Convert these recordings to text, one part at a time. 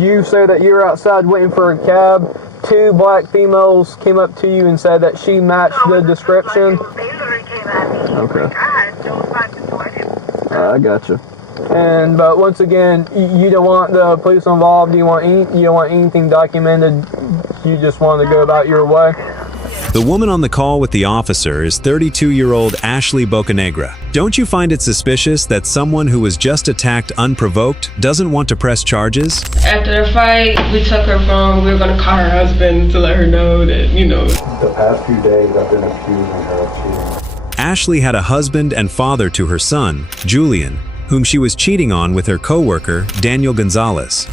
you say that you were outside waiting for a cab. 2 black females came up to you and said that she matched the description. They literally came at me. Okay. Like, I had no time to do anything. I gotcha. But once again, you don't want the police involved. You don't want anything documented. You just want to go about your way. The woman on the call with the officer is 32-year-old Ashley Bocanegra. Don't you find it suspicious that someone who was just attacked unprovoked doesn't want to press charges? After the fight, we took her phone. We were going to call her husband to let her know that, The past few days I've been accusing her of cheating. Ashley had a husband and father to her son, Julian, whom she was cheating on with her co-worker, Daniel Gonzalez.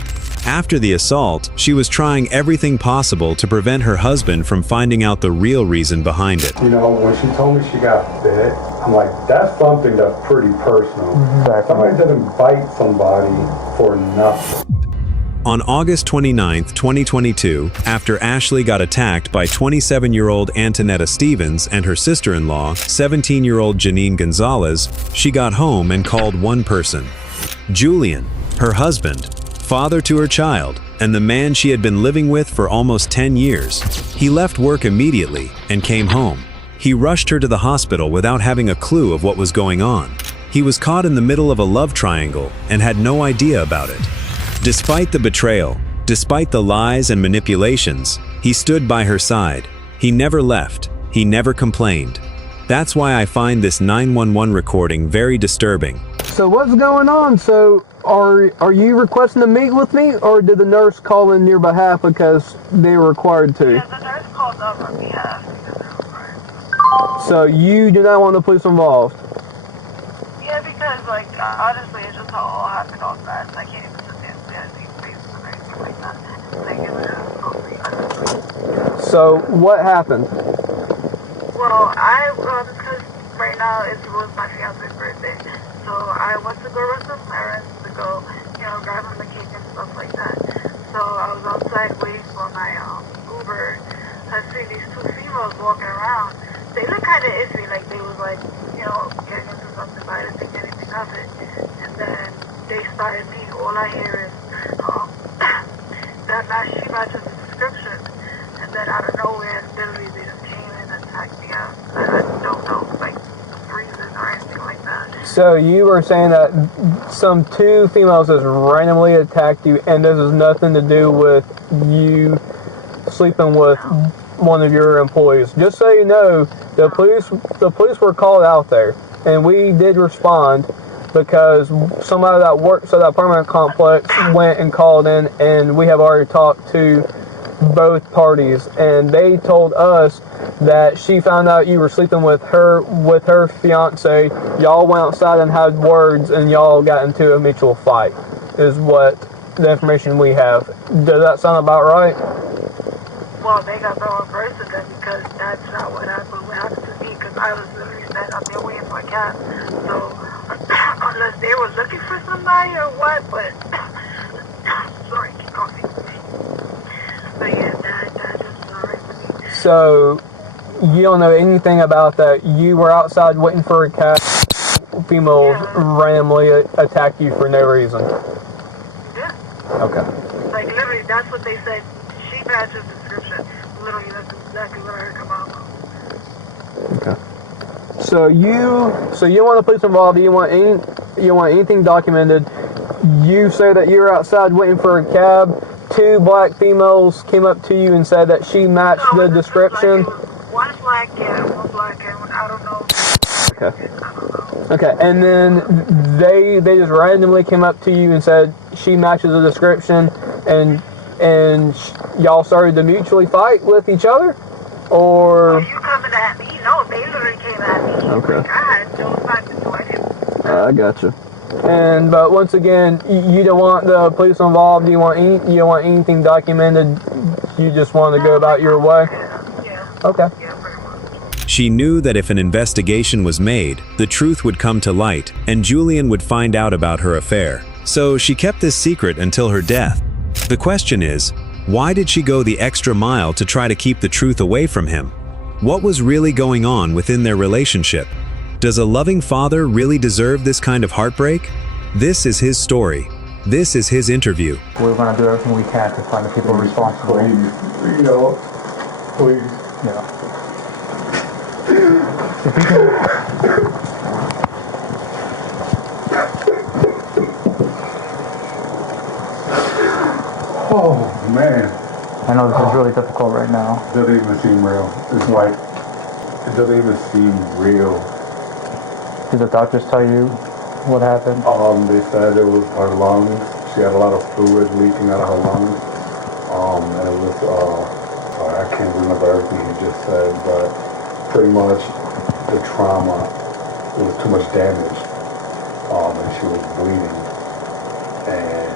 After the assault, she was trying everything possible to prevent her husband from finding out the real reason behind it. When she told me she got bit, I'm like, that's something that's pretty personal. Somebody doesn't bite somebody for nothing. On August 29, 2022, after Ashley got attacked by 27-year-old Antonetta Stevens and her sister-in-law, 17-year-old Janine Gonzalez, she got home and called one person. Julian, her husband, father to her child, and the man she had been living with for almost 10 years. He left work immediately and came home. He rushed her to the hospital without having a clue of what was going on. He was caught in the middle of a love triangle and had no idea about it. Despite the betrayal, despite the lies and manipulations, he stood by her side. He never left. He never complained. That's why I find this 911 recording very disturbing. So what's going on? So are you requesting to meet with me, or did the nurse call in your behalf because they were required to? Yeah, the nurse called up on behalf because they were required. So you do not want the police involved? Yeah, because, honestly, it's just how it all happened all fast. I can't even sit there and say I see faces or anything like that. It was just totally unexpected. So what happened? Well, because right now it was my fiance's birthday, so I went to go run some errands to go, grab him the cake and stuff like that. So I was outside waiting for my Uber. I see these 2 females walking around. They look kind of iffy, like they was getting into something, but I didn't think anything of it. And then they started me. All I hear is that she matches the description. And then out of nowhere, literally they just came in and attacked me out. I don't know, reason or anything like that. So you were saying that some 2 females just randomly attacked you, and this has nothing to do with you sleeping with one of your employees. Just so you know, the police were called out there, and we did respond because somebody that works at that apartment complex went and called in, and we have already talked to both parties, and they told us that she found out you were sleeping with her fiance. Y'all went outside and had words, and y'all got into a mutual fight, is what the information we have. Does that sound about right? Well, they got the wrong person then, because that's not what happened. What happened to me, because I was literally standing up there waiting for a cab. So, unless they were looking for somebody or what, but sorry, keep talking. But yeah, that just not right for me. So you don't know anything about that. You were outside waiting for a cab. Females randomly attacked you for no reason. Yeah. Okay. Literally, that's what they said. She matches the description. Literally, that's exactly what I heard come out. Okay. So you want the police involved. You want anything documented. You say that you were outside waiting for a cab. 2 black females came up to you and said that she matched the description. One black, one black, and I don't know. Okay. Okay, and then they just randomly came up to you and said she matches the description, and y'all started to mutually fight with each other, or? Oh, you coming at me? No, they literally came at me. Okay. I had no time to do anything. I gotcha. But once again, you don't want the police involved. You don't want anything documented. You just want to go about your way. Yeah. Okay. Yeah, pretty much. She knew that if an investigation was made, the truth would come to light, and Julian would find out about her affair. So she kept this secret until her death. The question is, why did she go the extra mile to try to keep the truth away from him? What was really going on within their relationship? Does a loving father really deserve this kind of heartbreak? This is his story. This is his interview. We're going to do everything we can to find the people responsible. Please, you know, please. Yeah. Oh, man. I know this is really difficult right now. It doesn't even seem real. It's like, it doesn't even seem real. Did the doctors tell you what happened? They said it was her lungs. She had a lot of fluid leaking out of her lungs. And it was, I can't remember everything he just said, but pretty much the trauma, it was too much damage. And she was bleeding. And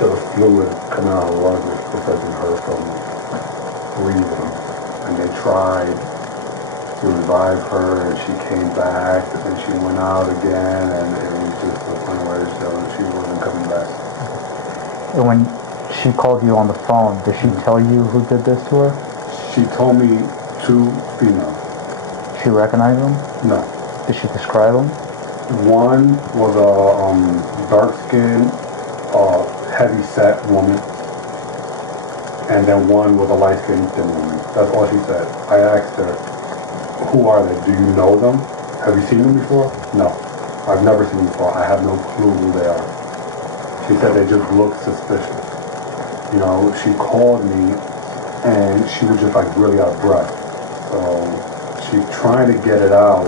the fluid coming out of her lungs was preventing her from breathing. And they tried to revive her, and she came back, but then she went out again, and it was just the point where she wasn't coming back. And when she called you on the phone, did she tell you who did this to her? She told me 2 females. She recognized them? No. Did she describe them? One was a dark-skinned, heavy-set woman, and then one was a light-skinned, thin woman. That's all she said. I asked her, who are they? Do you know them? Have you seen them before? No. I've never seen them before. I have no clue who they are. She said they just look suspicious. You know, she called me and she was just like really out of breath. So she's trying to get it out.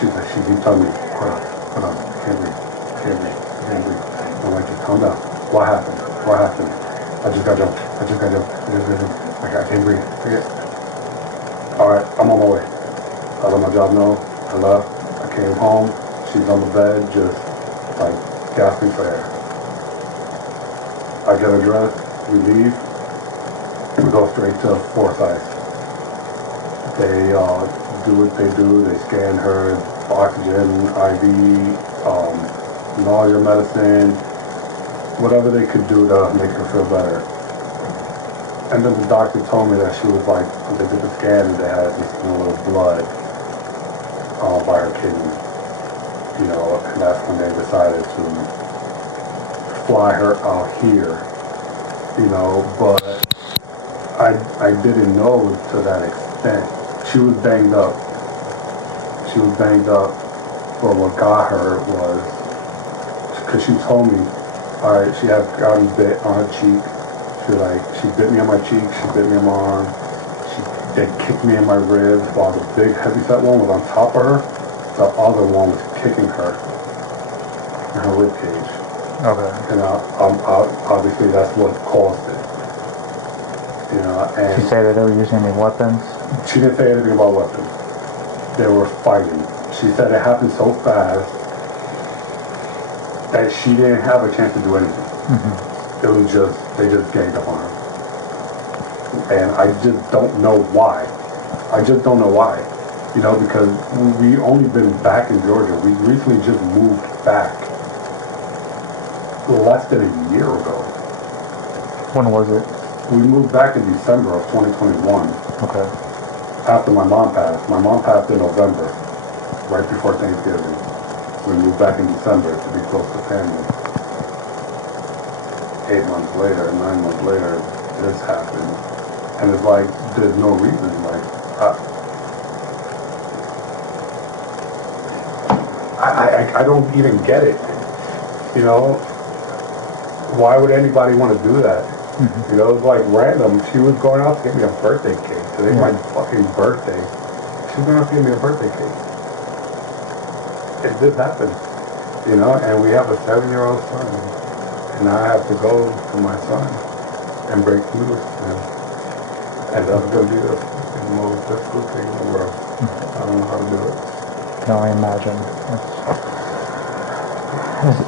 She keeps telling me, hold on, can't breathe. I'm like, just calm down. What happened? I just got jumped. I can't breathe. Alright, I'm on my way. I let my job know. I left. I came home. She's on the bed, just like gasping for air. I get her dressed. We leave. We go straight to Forsyth. They do what they do. They scan her, oxygen, IV, nausea medicine, whatever they could do to make her feel better. And then the doctor told me that she was like, they did the scan and they had this little blood by her kidney. You know, and that's when they decided to fly her out here. You know, but I didn't know to that extent. She was banged up. But what got her was, because she told me, alright, she had gotten bit on her cheek. She bit me on my cheek, she bit me on my arm, they kicked me in my ribs while the big heavyset one was on top of her. The other one was kicking her in her rib cage. Okay. And obviously that's what caused it. You know, and Did she say that they were using any weapons? she didn't say anything about weapons. They were fighting. She said it happened so fast that she didn't have a chance to do anything. Mm-hmm. It was just, they just ganged up on her. And I just don't know why. You know, because we only been back in Georgia. We recently just moved back less than a year ago. When was it? We moved back in December of 2021. Okay. After my mom passed. My mom passed in November, right before Thanksgiving. We moved back in December to be close to family. 8 months later, 9 months later, this happened. And it's like, there's no reason. Like, I don't even get it. You know, why would anybody want to do that? Mm-hmm. You know, it's like random. She was going out to get me a birthday cake. Today's my fucking birthday. She's going out to get me a birthday cake. It just happened. You know, and we have a 7-year-old son. And I have to go to my son and break news to him. And that's going to be the most difficult thing in the world. I don't know how to do it. I can only imagine.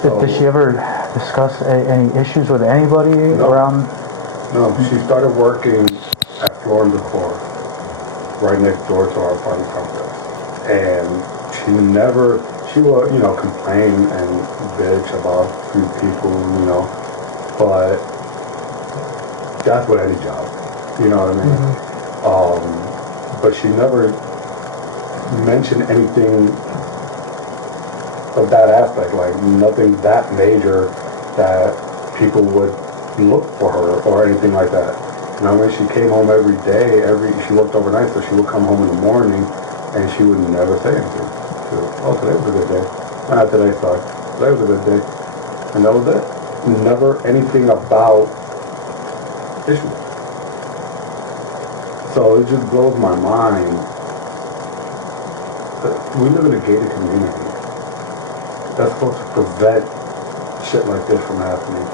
Did she ever discuss any issues with anybody around? No, she started working at Floor & Decor, right next door to our apartment complex. And she will, you know, complain and bitch about a few people, you know, but that's what any job, you know what I mean? Mm-hmm. But she never mentioned anything of that aspect, like nothing that major that people would look for her or anything like that. And I mean, she came home every day. She worked overnight, so she would come home in the morning, and she would never say anything. She would, oh, today was a good day. Today sucked. Today was a good day. And that was it. Never anything about issues. So it just blows my mind. We live in a gated community. That's supposed to prevent shit like this from happening.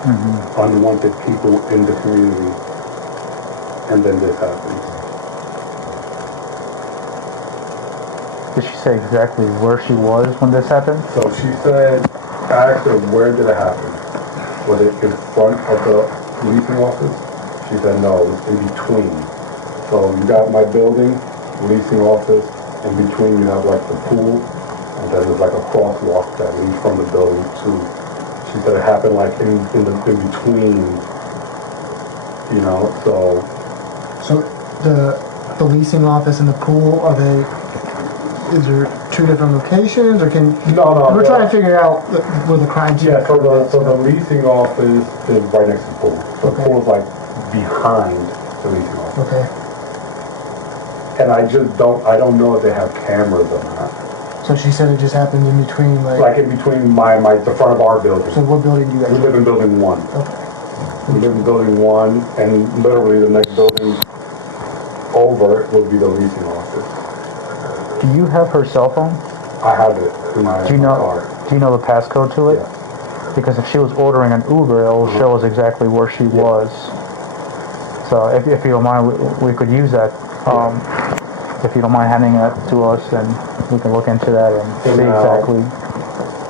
Unwanted people in the community, and then this happens. Did she say exactly where she was when this happened? So she said, I asked her, where did it happen? Was it in front of the leasing office? She said, no, it was in between. So you got my building, leasing office, in between you have like the pool, and then there's like a crosswalk that leads from the building to. She said it happened like in between, you know, so. So the leasing office and the pool, is there two different locations, or can? No. We're trying to figure out where the crime scene. Yeah, so the leasing office is right next to the pool. So the pool is like behind the leasing office. Okay. And I don't know if they have cameras or not. So she said it just happened in between, Like in between the front of our building. So what building do you guys? We live in building 1. Okay. We live in building 1, and literally the next building over will be the leasing office. Do you have her cell phone? I have it in my car. Do you know the passcode to it? Yeah. Because if she was ordering an Uber, it will show us exactly where she was. So if you don't mind, we could use that. If you don't mind handing that to us, and we can look into that and see exactly.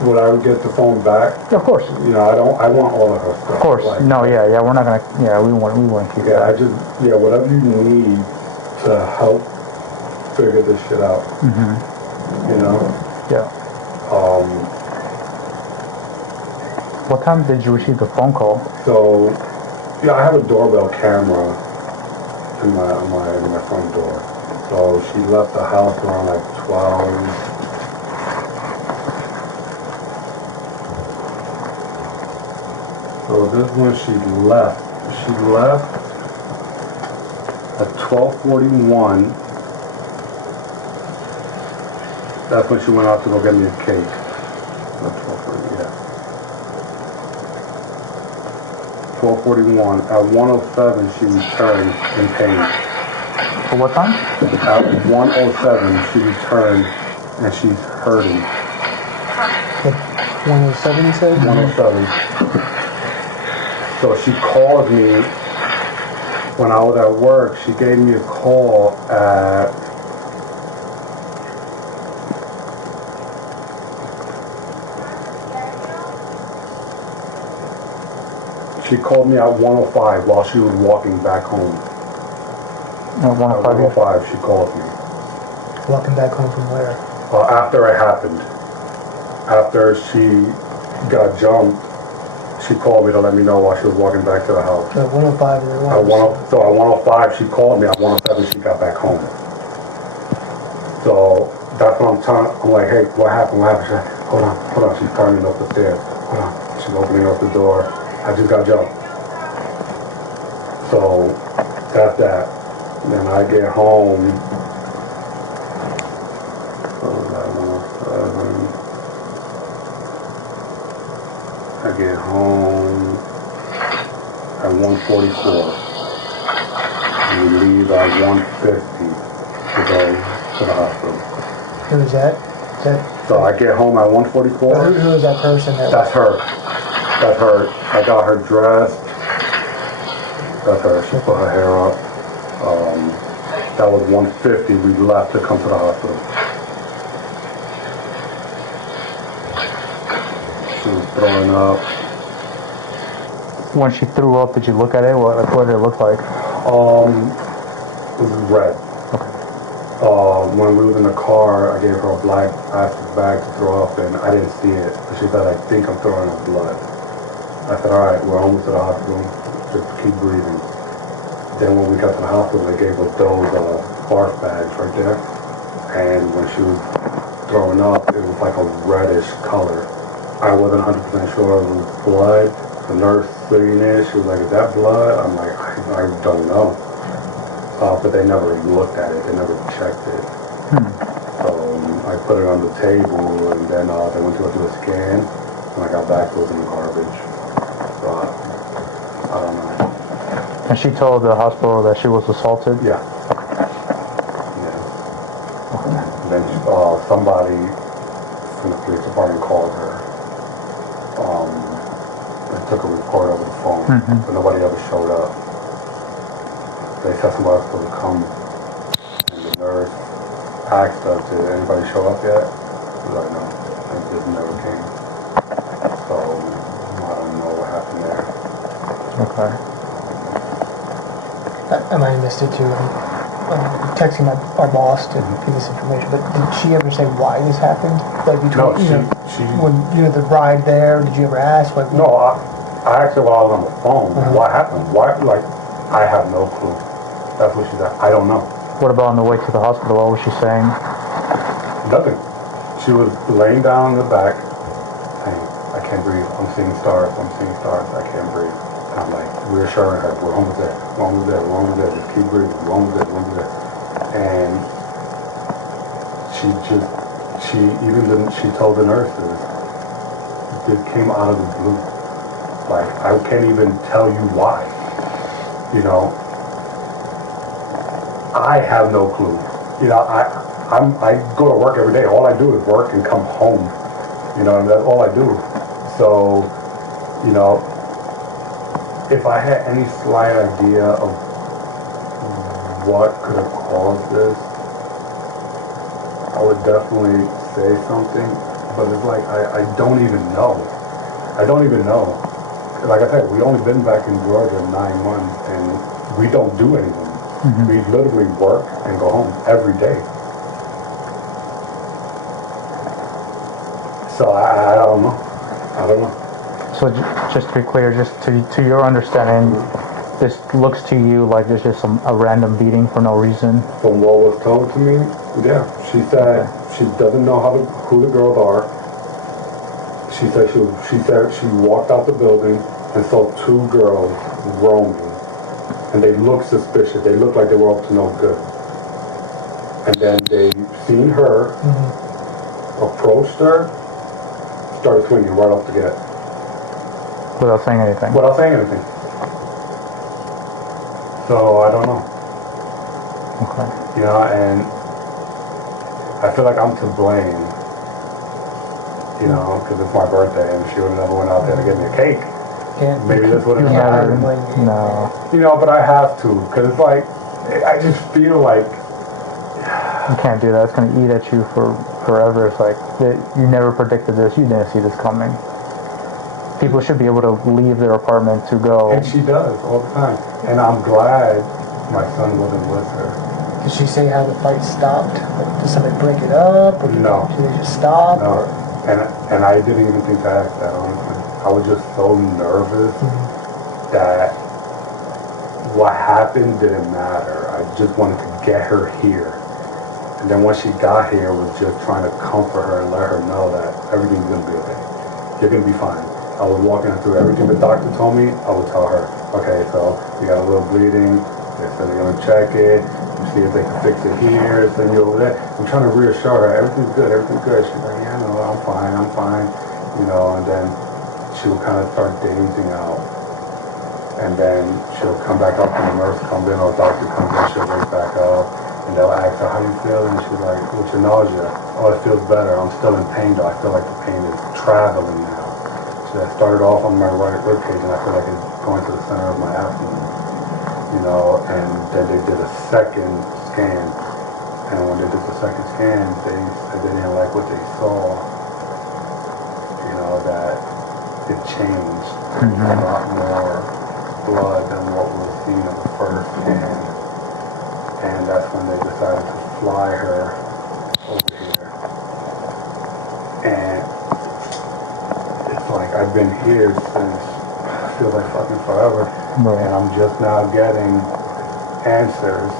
Would I get the phone back? Yeah, of course. You know, I want all of her stuff. Of course. Like, No, yeah, we're not gonna. We want to keep yeah, that. whatever you need to help figure this shit out. You know. Yeah. What time did you receive the phone call? So, yeah, I have a doorbell camera in my front door. So she left the house around like 12. So this is when she left. She left at 12:41. That's when she went out to go get me a cake. Not 12:40, yeah. 12:41. At 1:07, she returned in pain. For what time? At 1:07, she returned, and she's hurting. 107, you said? 1:07. So she called me when I was at work. She gave me a call at She called me at 1:05 while she was walking back home. At 1:05. At 1:05, she called me. Walking back home from where? After it happened. After she got jumped, she called me to let me know while she was walking back to the house. At 105 So at 1:05, she called me. At 1:07, she got back home. So that's what I'm like, hey, what happened? What happened? She's like, hold on. She's climbing up the stairs. Hold on. She's opening up the door. I just got jumped. So that's that. Then I get home. I get home at 1:44. We leave at 1:50 to go to the hospital. Who is that? So I get home at 1:44. Who is that person? That's her. That's her. I got her dressed. That's her. She put her hair up. That was 1:50. We left to come to the hospital. She was throwing up. When she threw up, did you look at it? What did it look like? It was red. When we was in the car, I gave her a black plastic bag to throw up in. I didn't see it. But she said, I think I'm throwing up blood. I said, all right, we're almost to the hospital. Just keep breathing. Then when we got to the hospital, they gave us those barf bags right there. And when she was throwing up, it was like a reddish color. I wasn't 100% sure it was blood the nurse sitting there, she was like, is that blood? I'm like, I don't know. But they never looked at it, they never checked it. So I put it on the table, and then they went to go do a scan. When I got back, it was in the garbage. So I don't know. And she told the hospital that she was assaulted? Yeah. And then somebody from the police department called her. And took a report over the phone, but nobody ever showed up. They said somebody was supposed to come, and the nurse asked her, did anybody show up yet? She was like, no, and it just never came. So I don't know what happened there. Okay. I might have missed it too. I'm texting our boss to give this information, but did she ever say why this happened? Like between, No, she when you had the ride there, did you ever ask? Like, no, I asked her while I was on the phone, what happened? Why? Like, I have no clue. That's what she said. I don't know. What about on the way to the hospital? What was she saying? Nothing. She was laying down in the back, saying, I can't breathe. I'm seeing stars. I'm seeing stars. I can't breathe. And I'm like, reassuring her, we're almost there. We're almost there. We're almost there. Just keep breathing. We're almost there. We're almost there. And she told the nurses, it came out of the blue. Like, I can't even tell you why. You know, I have no clue. You know, I go to work every day. All I do is work and come home. You know, and that's all I do. So, you know, if I had any slight idea of what could have caused this, I would definitely say something. But it's like, I don't even know. I don't even know. Like I said, we only been back in Georgia 9 months, and we don't do anything. We literally work and go home every day. So I don't know. I don't know. So just to be clear, just to your understanding, this looks to you like there's just a random beating for no reason? From what was told to me, yeah. She said she doesn't know who the girls are. She said she walked out the building and saw 2 girls roaming. And they looked suspicious. They looked like they were up to no good. And then they seen her, approached her, started swinging right off the get. Without saying anything? Without saying anything. So I don't know. Okay. You know, and I feel like I'm to blame. You know, because it's my birthday and she would have never went out there to get me a cake. Maybe that's what it happened. No. You know, but I have to, because it's like, I just feel like... You can't do that. It's going to eat at you for forever. It's like, you never predicted this. You didn't see this coming. People should be able to leave their apartment to go. And she does, all the time. And I'm glad my son wasn't with her. did she say how the fight stopped? Like, did somebody break it up? Or No. did they just stop? No. And I didn't even think to ask that, honestly. I was just so nervous that what happened didn't matter. I just wanted to get her here. And then once she got here, was just trying to comfort her and let her know that everything's going to be okay. You're going to be fine. I was walking her through everything the doctor told me. I would tell her, okay, so you got a little bleeding. They said they're going to check it. See if they can fix it here, send you over there. I'm trying to reassure her, everything's good, everything's good. She's like, yeah, no, I'm fine. You know, and then she will kind of start dazing out. And then she'll come back up when the nurse comes in or the doctor comes in, she'll wake back up. And they'll ask her, how you feel? And she's like, what's your nausea? Oh, it feels better. I'm still in pain though. I feel like the pain is traveling now. So I started off on my right rib cage and I feel like it's going to the center of my abdomen. You know, and then they did a second scan. And when they did the second scan, they said they didn't like what they saw. You know, that it changed. There was a lot more blood than what was seen in the first scan. And that's when they decided to fly her over here. And it's like I've been here since, it feels like fucking forever. Right. And I'm just now getting answers,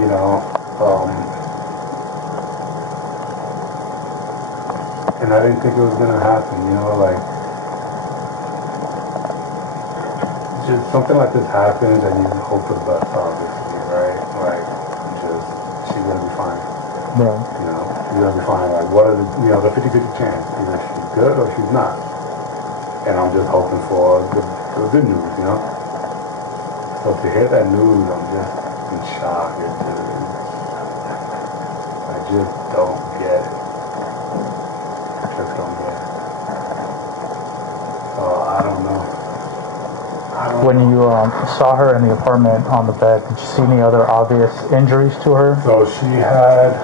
you know. And I didn't think it was gonna happen, you know, like just something like this happens, and you hope for the best, obviously, right? Like, just she's gonna be fine. Right. You know, she's gonna be fine. Like, what are the 50-50 chance? Either she's good or she's not. And I'm just hoping for the good news, you know. So to hear that news, I'm just in shock. I just don't get it. I just don't get it. So I don't know. When you saw her in the apartment on the bed, did you see any other obvious injuries to her? So she had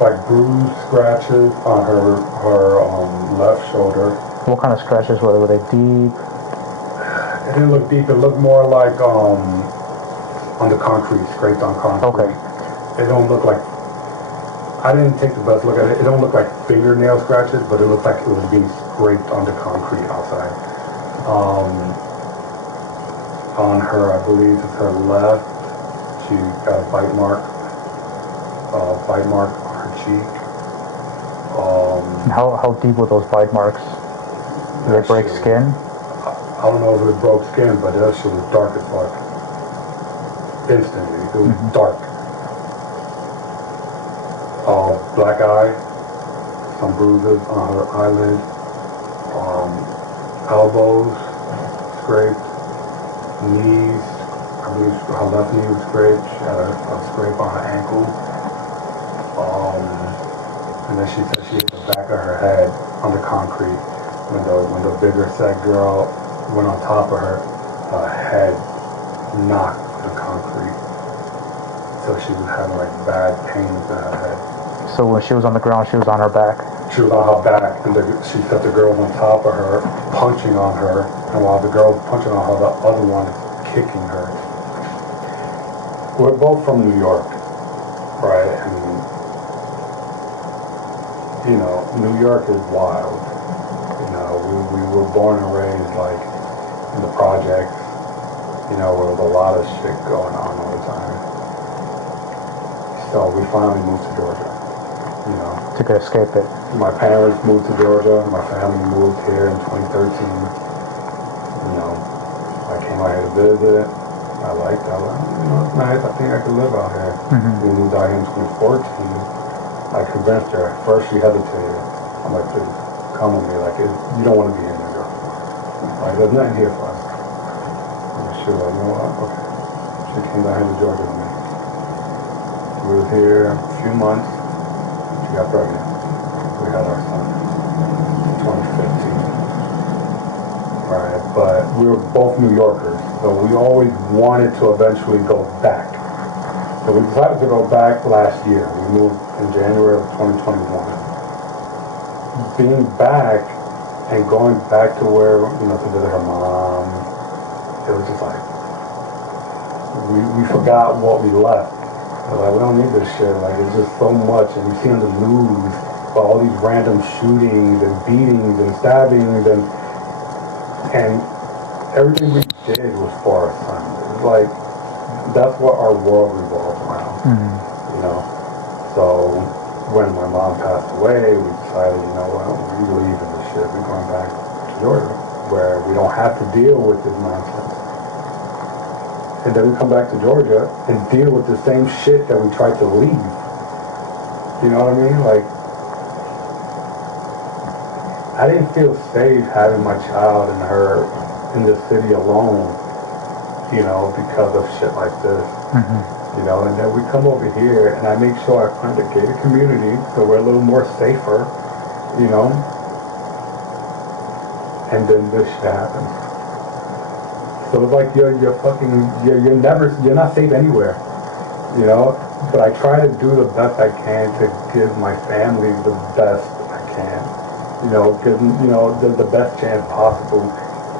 like bruise scratches on her left shoulder. What kind of scratches were they? Were they deep? It didn't look deep. It looked more like on the concrete, scraped on concrete. Okay. It don't look like. I didn't take the best look at it. It don't look like fingernail scratches, but it looked like it was being scraped on the concrete outside. On her, I believe it's her left, she got a bite mark on her cheek. And how deep were those bite marks? Did they break skin? I don't know if it broke skin, but that shit was dark as fuck. Instantly, it was dark. Black eye, some bruises on her eyelid, elbows scraped, knees. I believe her left knee was scraped. She had a scrape on her ankle. And then she said she hit the back of her head on the concrete. When the bigger set girl went on top of her, her head knocked the concrete. So she was having like bad pains in her head. So when she was on the ground, she was on her back? She was on her back, and she said the girl was on top of her, punching on her, and while the girl was punching on her, the other one is kicking her. We're both from New York, right? I mean, you know, New York is wild. You know, we were born and raised like in the projects, you know, where there's a lot of shit going on all the time. So we finally moved to Georgia, you know. To escape it. My parents moved to Georgia. My family moved here in 2013. You know, I came out here to visit. I liked it. You know, it's nice. I think I could live out here. We moved out here in 2014. I convinced her. At first, she hesitated. I'm like, please, come with me. Like, you don't want to be in New York. Like, there's nothing here for us. And she was like, you know what? Okay. She came down here to Georgia with me. We was here a few months. She got pregnant. We had our son in 2015. Right, but we were both New Yorkers, so we always wanted to eventually go back. So we decided to go back last year. We moved in January of 2021. Being back and going back to where, you know, to visit her mom, it was just like, we forgot what we left. Like, we don't need this shit. Like, it's just so much, and we see on the news about all these random shootings and beatings and stabbings, and everything we did was for our son. It's like, that's what our world revolves around, you know. So when my mom passed away, we decided, you know what, we're leaving this shit. We're going back to Georgia, where we don't have to deal with this nonsense. And then we come back to Georgia and deal with the same shit that we tried to leave. You know what I mean? Like, I didn't feel safe having my child and her in the city alone, you know, because of shit like this. You know, and then we come over here and I make sure I find a gated community so we're a little more safer, you know. And then this shit happens. So it's like you're not safe anywhere, you know. But I try to do the best I can to give my family the best I can, you know, give them, you know, the best chance possible.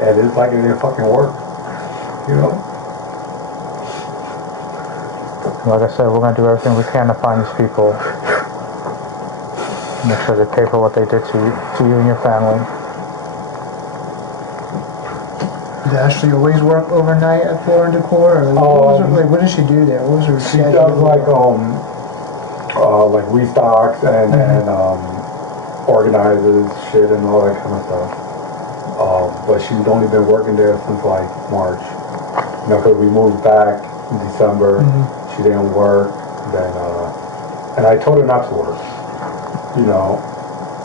And it's like it didn't fucking work, you know. Like I said, we're gonna do everything we can to find these people. Make sure they pay for what they did to you and your family. Did Ashley always work overnight at Floor and Decor? Or what did she do there? What was her She schedule? does like restocks and organizes shit and all that kind of stuff. But she's only been working there since like March. know, because we moved back in December. She didn't work. Then, and I told her not to work, you know,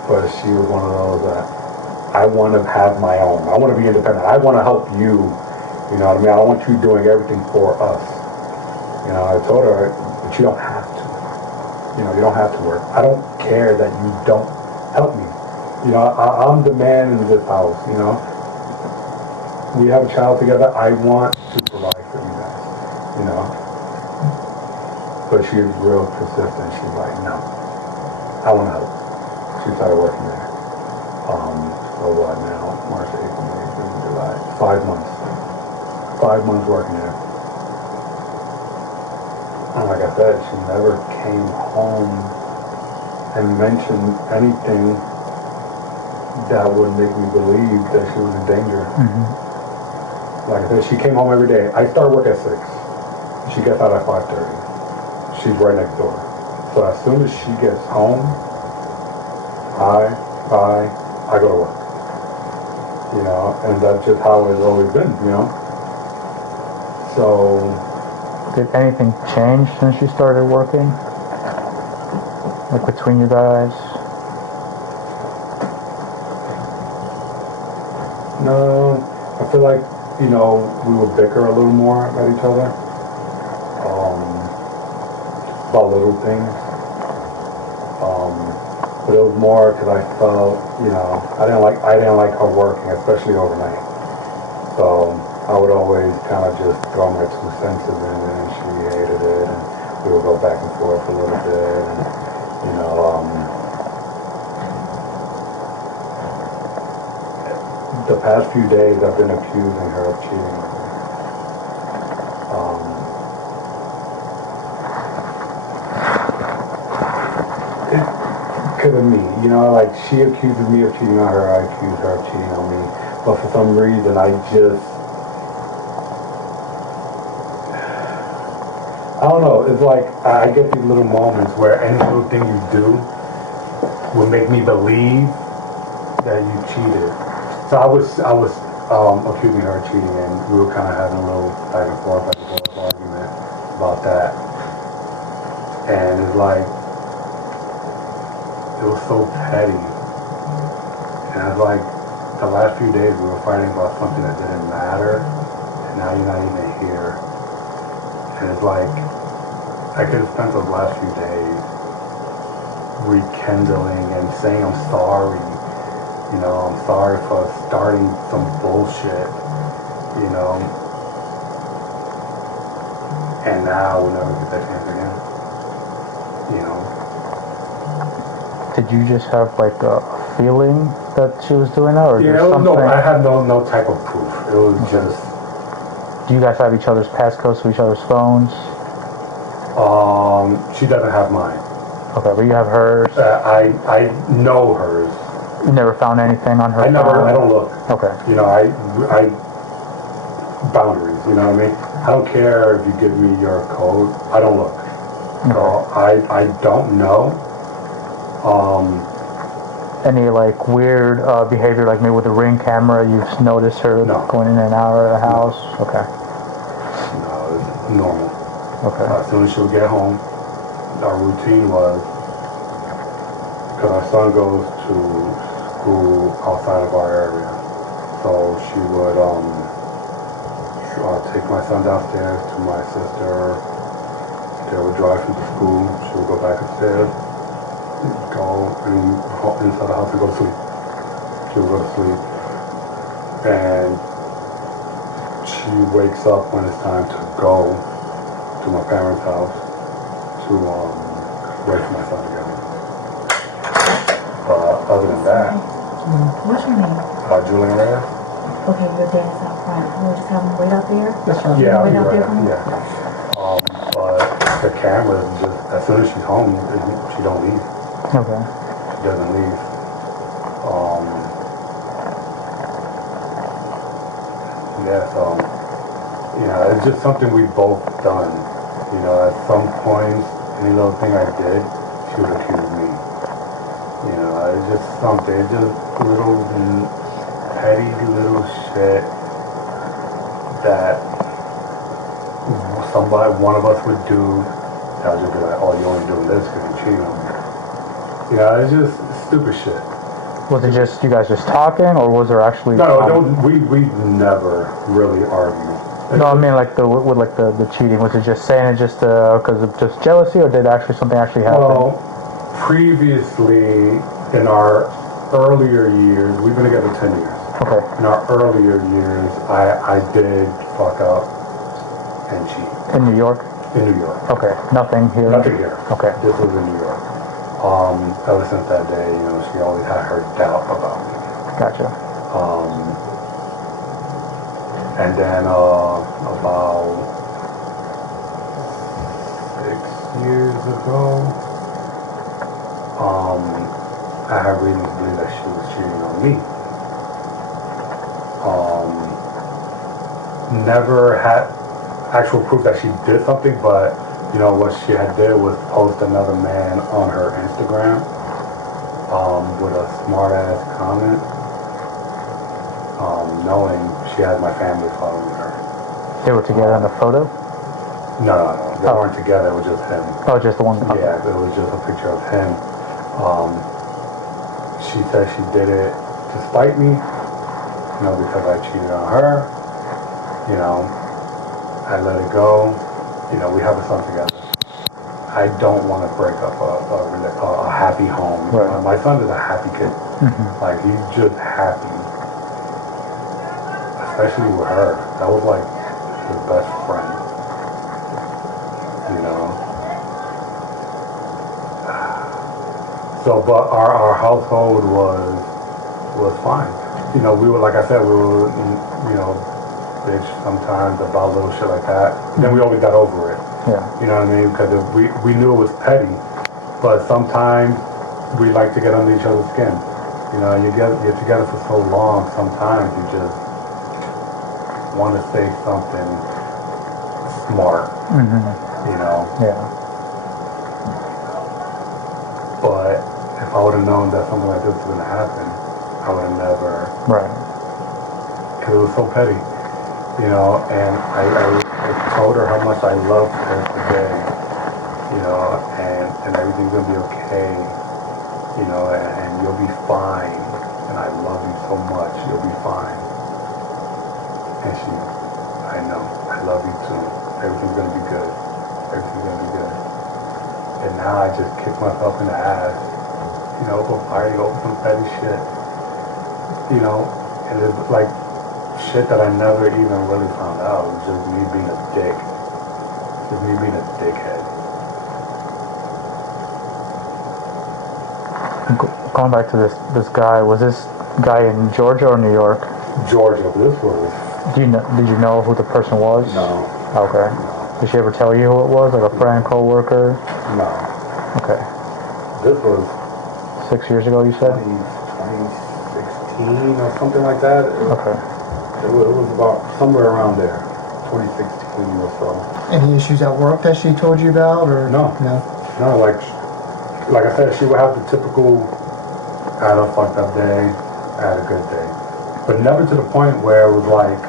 but she was one of those that I want to have my own. I want to be independent. I want to help you. You know what I mean? I don't want you doing everything for us. You know, I told her, but you don't have to. You know, you don't have to work. I don't care that you don't help me. You know, I'm the man in this house, you know. We have a child together. I want to provide for you guys, you know. But she's real persistent. She's like, no, I want to help. She started working there. So what now? March, April, May, June, July. 5 months. 5 months working there. And like I said, she never came home and mentioned anything that would make me believe that she was in danger. Like I said, she came home every day. I start work at 6. She gets out at 5:30. She's right next door. So as soon as she gets home, I go to work. You know, and that's just how it's always been, you know. So, did anything change since you started working? Like between you guys? no, I feel like, you know, we would bicker a little more at each other. About little things. But it was more because I felt, you know, I didn't like her working, especially overnight. So I would always kind of just throw my 2 cents in, and she hated it, and we would go back and forth a little bit, and you know, the past few days I've been accusing her of cheating on me. Because of me, you know, like she accuses me of cheating on her, I accuse her of cheating on me. But for some reason, I don't know, it's like I get these little moments where any little thing you do will make me believe that you cheated. So I was accusing her of cheating, and we were kind of having a little back and forth argument about that. And it's like, it was so petty. And it's like, the last few days we were fighting about something that didn't matter, and now you're not even here. And it's like, I could have spent those last few days rekindling and saying I'm sorry. You know, I'm sorry for starting some bullshit, you know. And now we'll never get that chance again. You know. Did you just have like a feeling that she was doing that, or yeah, just something? No, I had no type of proof. It was just. Do you guys have each other's passcodes to each other's phones? She doesn't have mine. Okay, but you have hers. I know hers. You never found anything on her phone? I don't look. Okay. You know, I boundaries. You know what I mean? I don't care if you give me your code. I don't look. Okay. So I don't know. Any like weird behavior, like maybe with a Ring camera, you've noticed her going in and out of the house? Okay. No, it's normal. Okay. As soon as she would get home, our routine was, because our son goes to school outside of our area, so she would take my son downstairs to my sister. They would drive him to school. She would go back upstairs, go inside the house and go to sleep. She would go to sleep, and she wakes up when it's time to go to my parents' house to wait for my son to get home. But other than that, what's your name? Julian Reyes. Okay, your dad's out front. We'll just have him wait out there? That's right. Yeah, Wait I'll out be there right for me? yeah. But the camera, just as soon as she's home, she don't leave. Okay. She doesn't leave. Yeah, so, you know, it's just something we've both done. You know, at some point, any little thing I did, she would accuse me. You know, it's just something, just little petty little shit that one of us would do, I'll just be like, oh, you only doing this because you're cheating on me. You know, it's just stupid shit. Was it just you guys just talking, or was there actually? No, we never really argued. No, I mean like with the cheating. Was it just saying it just because of just jealousy, or did something actually happen? Well, previously in our earlier years, we've been together 10 years. Okay. In our earlier years, I did fuck up and cheat. In New York? In New York. Okay. Nothing here? Nothing here. Okay. This was in New York. Ever since that day, you know, she always had her doubt about me. Gotcha. And then about 6 years ago, I had reason to believe that she was cheating on me. Never had actual proof that she did something, but you know what she had did was post another man on her Instagram with a smart ass comment, knowing she had my family following her. They were together in the photo? No, they weren't together. It was just him. Oh, just the one. Okay. Yeah, it was just a picture of him. She said she did it to spite me, you know, because I cheated on her. You know, I let it go. You know, we have a son together. I don't want to break up a happy home. Right. My son is a happy kid. Mm-hmm. Like, he's just happy. Especially with her. That was like his best friend. You know? So, but our household was fine. You know, we were, like I said, we were, you know, bitch sometimes about little shit like that. Then we always got over it. Yeah. You know what I mean? Because we knew it was petty, but sometimes we like to get under each other's skin. You know, you're together for so long, sometimes you just want to say something smart. Mm-hmm. You know? Yeah. But if I would have known that something like this was going to happen, I would have never. Right. Because it was so petty. You know, and I told her how much I loved her today, you know, and everything's gonna be okay, you know, and you'll be fine, and I love you so much, you'll be fine. And I know, I love you too, everything's gonna be good, everything's gonna be good. And now I just kick myself in the ass, you know, for fighting over some petty shit, you know, and it's like, shit that I never even really found out. It was just me being a dick. Just me being a dickhead. Going back to this guy, was this guy in Georgia or New York? Georgia, this was. Did you know who the person was? No. Okay. No. Did she ever tell you who it was? Like a friend, co-worker? No. Okay. This was 6 years ago, you said? 2016 or something like that. Okay. It was about somewhere around there, 2016 or so. Any issues at work that she told you about, or No. no? Like I said, she would have the typical, I had a fucked up day, I had a good day. But never to the point where it was like,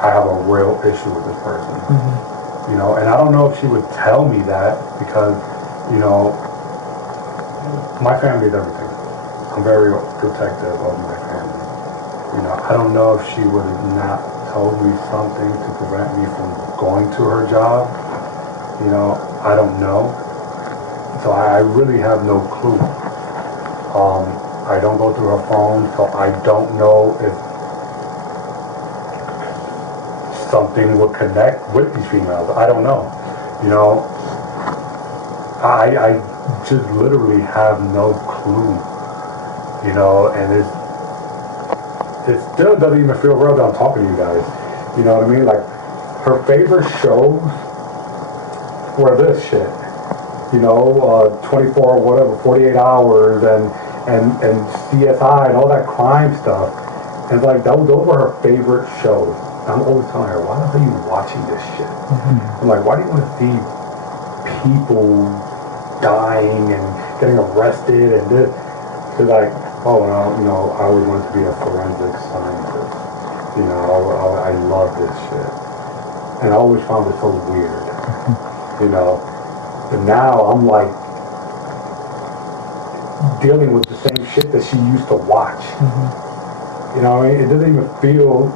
I have a real issue with this person. Mm-hmm. You know, and I don't know if she would tell me that because, you know, my family is everything. I'm very protective of my family. You know, I don't know if she would have not told me something to prevent me from going to her job. You know, I don't know. So I really have no clue. I don't go through her phone, so I don't know if something would connect with these females. I don't know. You know, I just literally have no clue. You know, and it still doesn't even feel real that I'm talking to you guys. You know what I mean? Like, her favorite shows were this shit. You know, 24, whatever, 48 hours, and CSI and all that crime stuff. And like, those were her favorite shows. I'm always telling her, why the hell are you watching this shit? Mm-hmm. I'm like, why do you want to see people dying and getting arrested and this? She's like, oh, well, you know, I always wanted to be a forensic scientist. You know, I love this shit. And I always found it so weird, you know. But now I'm like dealing with the same shit that she used to watch. You know what I mean? It doesn't even feel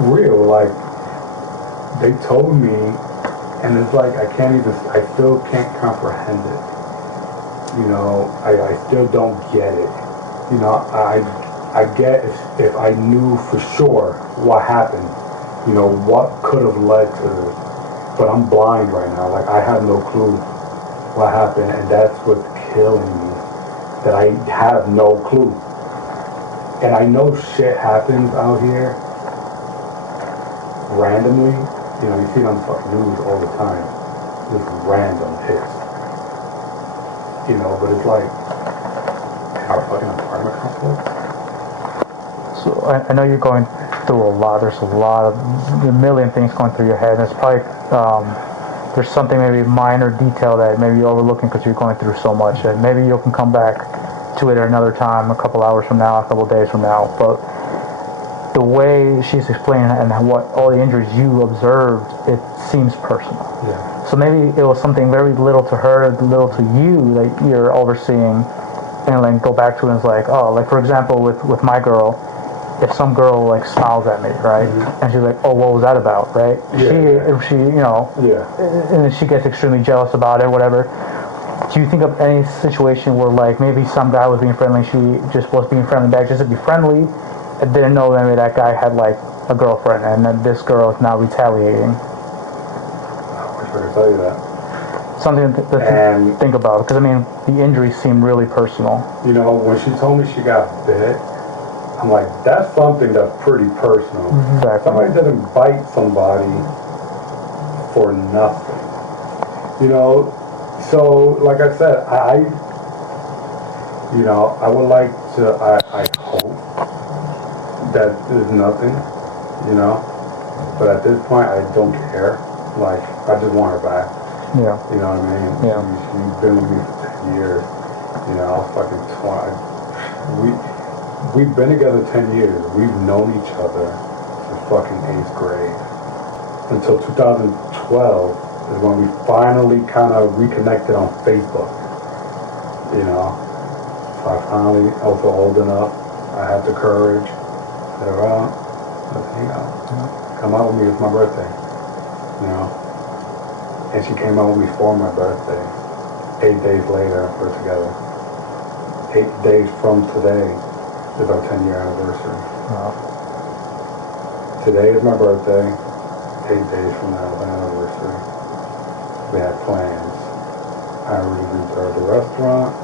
real. Like, they told me, and it's like I still can't comprehend it. You know, I still don't get it. You know, I get if I knew for sure what happened, you know, what could have led to this. But I'm blind right now. Like, I have no clue what happened, and that's what's killing me. That I have no clue. And I know shit happens out here randomly. You know, you see it on the fucking news all the time. Just random hits. You know, but it's like our fucking apartment complex. So I know you're going through a lot. There's a million things going through your head. And it's probably there's something, maybe minor detail that maybe you're overlooking because you're going through so much. And maybe you can come back to it at another time, a couple hours from now, a couple days from now. But the way she's explaining and what all the injuries you observed, it seems personal. Yeah. So maybe it was something very little to her, little to you that you're overseeing, and like go back to it and it's like, oh, like for example with my girl, if some girl like smiles at me, right, and she's like, oh, what was that about, right? Yeah. If she, you know, and she gets extremely jealous about it, whatever. Do you think of any situation where like maybe some guy was being friendly, she just was being friendly back just to be friendly, and didn't know that maybe that guy had like a girlfriend, and then this girl is now retaliating? I wish I could tell you that. Something to think about, because I mean the injuries seem really personal. You know, when she told me she got bit, I'm like, that's something that's pretty personal. Exactly. Somebody didn't bite somebody for nothing. You know, so like I said, I would like to, I hope that there's nothing, you know, but at this point I don't care. Like, I just want her back. Yeah. You know what I mean? Yeah. She's been with me for 10 years. You know, I was fucking 20. We've been together 10 years. We've known each other since fucking 8th grade. Until 2012 is when we finally kind of reconnected on Facebook. You know? So I was old enough. I had the courage. Said, well, let's hang out. You know? Come out with me, it's my birthday. You know? And she came out with me for my birthday. 8 days later, we're together. 8 days from today is our 10-year anniversary. Wow. Today is my birthday. 8 days from now is my anniversary. We had plans. I already reserved a restaurant.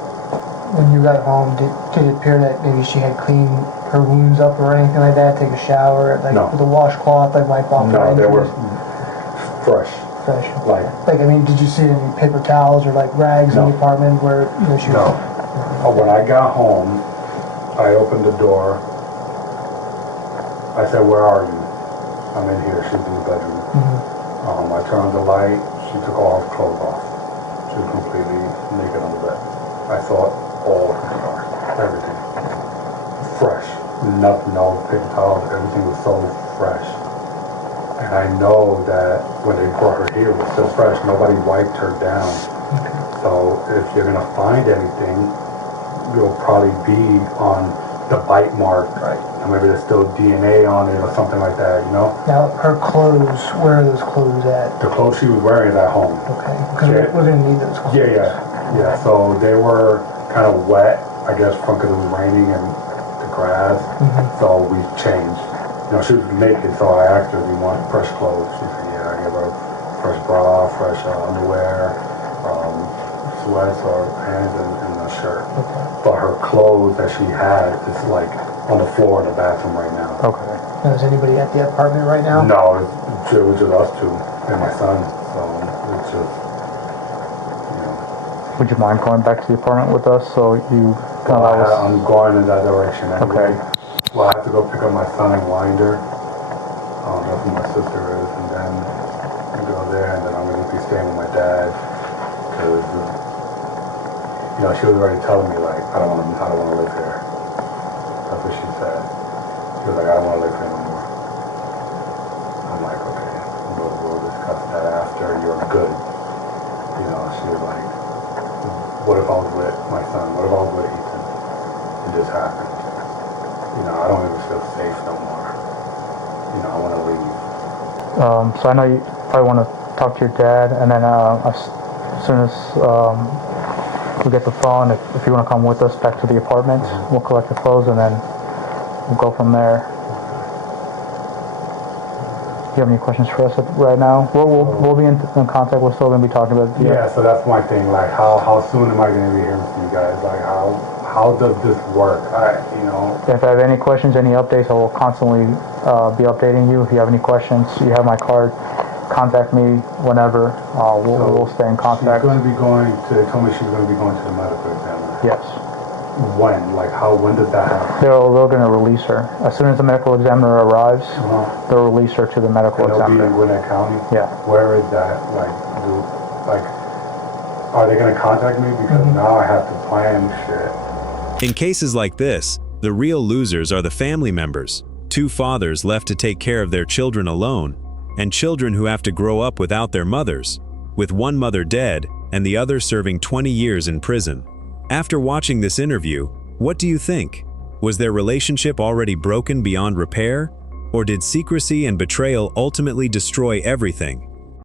When you got home, did it appear that maybe she had cleaned her wounds up or anything like that? Take a shower, like No. with a washcloth, like wipe off? No, they were fresh. Fresh. Like, I mean, did you see any paper towels or like rags in No. the apartment where she was? no. When I got home, I opened the door. I said, where are you? I'm in here. She's in the bedroom. I turned the light. She took all her clothes off. She was completely naked on the bed. I saw it all from the start. Everything. Fresh. Nothing, no paper towels. Everything was so fresh. And I know that when they brought her here, it was still fresh. Nobody wiped her down. So if you're going to find anything, you'll probably be on the bite mark. Right. And maybe there's still DNA on it or something like that, you know? Now, her clothes, where are those clothes at? The clothes she was wearing is at home. Okay, because we're going to need those clothes. Yeah. So they were kind of wet, I guess, because it was raining and the grass. So we changed. You know, she was naked, so I asked her, do you want fresh clothes? She said, yeah. I gave her fresh bra, fresh underwear, sweats or pants and a shirt. Okay. But her clothes that she had is like on the floor in the bathroom right now. Okay. Now, is anybody at the apartment right now? No, it was just us two and my son. So it's just, you know. Would you mind going back to the apartment with us so you can allow us? I'm going in that direction anyway. Okay. Well, I have to go pick up my son in Winder. That's where my sister is, and then I go there, and then I'm going to be staying with my dad. Because, you know, she was already telling me, like, I don't want to live here. That's what she said. She was like, I don't want to live here no more. I'm like, okay, we'll just that after you're good, you know, she was like, what if I was with my son? What if I was with Ethan? It just happened. You know, I don't even feel safe no more. You know, I want to leave. So I know you probably want to talk to your dad, and then as soon as we get the phone, if you want to come with us back to the apartment, we'll collect the clothes, and then we'll go from there. Do you have any questions for us right now? We'll be in contact. We're still going to be talking about it. Yeah, so that's my thing. Like, how soon am I going to be hearing from you guys? Like, how does this work? You know. If I have any questions, any updates, I will constantly be updating you. If you have any questions, you have my card. Contact me whenever. We'll stay in contact. She's going to be they told me she was going to be going to the medical examiner. Yes. When? Like, when does that happen? They're going to release her. As soon as the medical examiner arrives, they'll release her to the medical examiner. It'll be in Gwinnett County? Yeah. Where is that? Are they going to contact me? Because now I have to plan shit. In cases like this, the real losers are the family members, two fathers left to take care of their children alone, and children who have to grow up without their mothers, with one mother dead and the other serving 20 years in prison. After watching this interview, what do you think? Was their relationship already broken beyond repair? Or did secrecy and betrayal ultimately destroy everything?